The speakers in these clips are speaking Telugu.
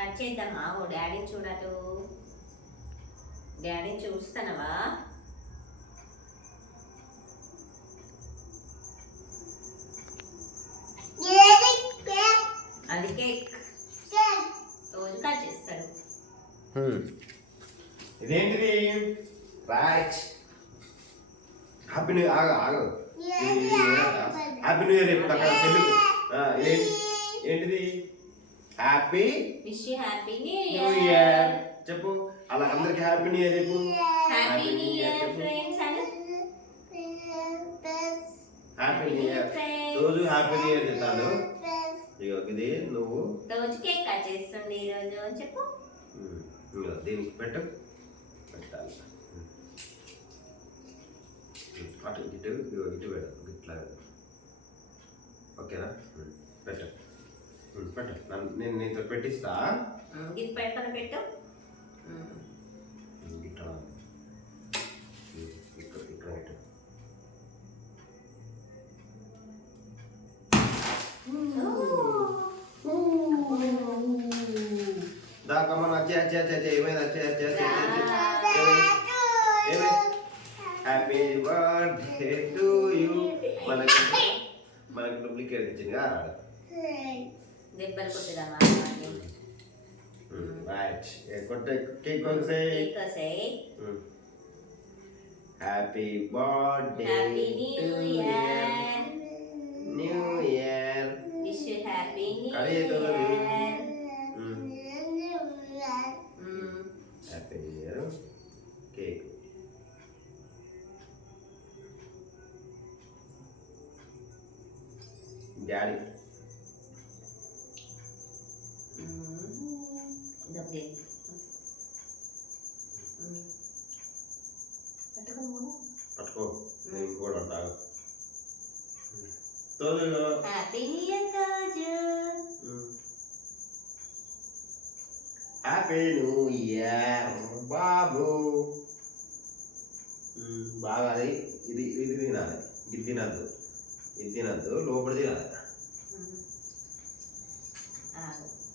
కట్ చేద్దామా? ఓ డాడీని చూడటు. డాడీని చూస్తానవా? అది కేక్ రోజు కట్ చేస్తాడు. ఇదేంటిది? రైట్. Happy new year. ఆగు హ్యాపీ న్యూ ఇయర్ చెప్పు. తెలుగు ఏంటిది? Happy wish you happy new new year. Year చెప్పు. అలా అందరికి హ్యాపీ న్యూ ఇయర్ చెప్పు. హ్యాపీ న్యూ ఇయర్ ఫ్రెండ్స్ అను. Happy new year. రోజు హ్యాపీ న్యూ ఇయర్ చెప్తాను. ఇగో ఇది నువ్వు రోజు కేక్ కట్ చేస్తుంది ఈ రోజు అని చెప్పు. ఇగో దీనికి పెట్టు. పెట్టాలి అటు ఇటు. ఇగో ఇటు పెట్టు. ఇట్లా ఓకేనా? పెట్టు పెట్టు. నేను నీతో పెట్టిస్తా. ఇది పెడతాను. పెట్టు. ఇక్కడ ఇక్కడ ఇక్కడ పెట్టు. దాకమ్మ వచ్చే వచ్చే వచ్చే ఏమైంది? వచ్చే వచ్చే వచ్చే హ్యాపీ బర్త్డే టు యూ. మనకి డూప్లికేట్ ఇచ్చిందిగా. దెబ్బలు కొట్టుదామా? రైట్. కొట్టే కేక్ కోసే. Happy birthday happy new year. New year. Wish you happy new కడియేతో year. Happy new year. Cake daddy. పట్టుకో. నేను కూడా తాగు. హ్యాపీ న్యూ ఇయర్ రోజు. హ్యాపీ న్యూ ఇయర్ బాబు. బాగా అది ఇది ఇది తినాలి. ఇది తినద్దు. ఇది తినద్దు. లోపల తినాలి.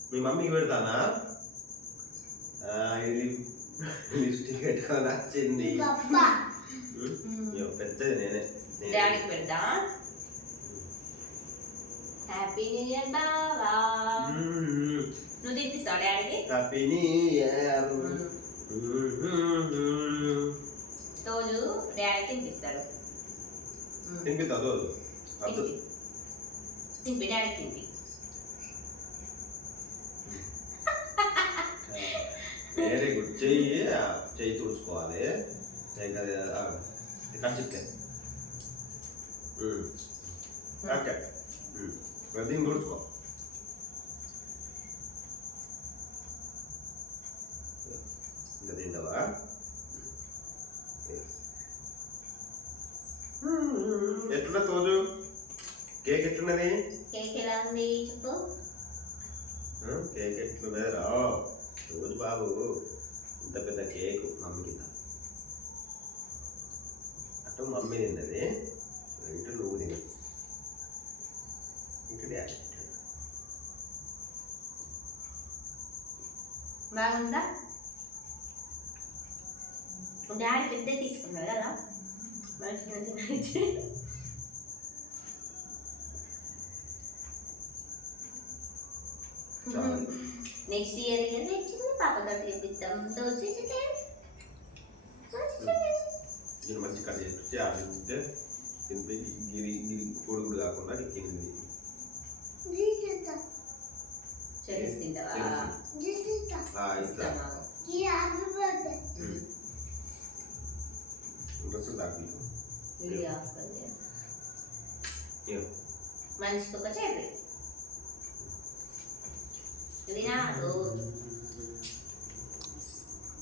మీ మమ్మీకి పెడతానా? ఇది లిప్స్టిక్ పెట్టుకొని నచ్చింది. పెద్దది నేనే. డాడీకి పెడతా. హ్యాపీ న్యూ ఇయర్ బావా. నువ్వు తినిపిస్తావు డాడీకి? Happy new year. రోజు డాడీ తినిపిస్తాడు. తినిపిస్తా రోజు. తినిపి డాడీకి తినిపి. Very good. చెయ్యి తుడుచుకోవాలి. కచ్చితే ఓకే. దీన్ని తుడుచుకో. ఇంకా తింటావా? ఎట్లున్నా తోజు? కేక్ ఎట్లున్నది? కేక్ ఎలా ఉంది చెప్పు. కేక్ ఎట్లున్నది రా రోజు బాబు? ఇంత పెద్ద కేకు మమ్మీకి. అటు మమ్మీ తిన్నది, ఇటు నువ్వు తిని, ఇటు డాడీ. బాగుందా? డాడీ పెద్ద తీసుకున్నాడు కదా. నెక్స్ట్ ఇయర్ తెచ్చింది పాపతో చేపిద్దాం. నేను మంచి కట్ చేసి ఆడింటే తినిపి గిరి గిరి పొడుగుడు కాకుండా కింది తింటావా? మనిషికి ఒక చెర్రీ ఇది నాకు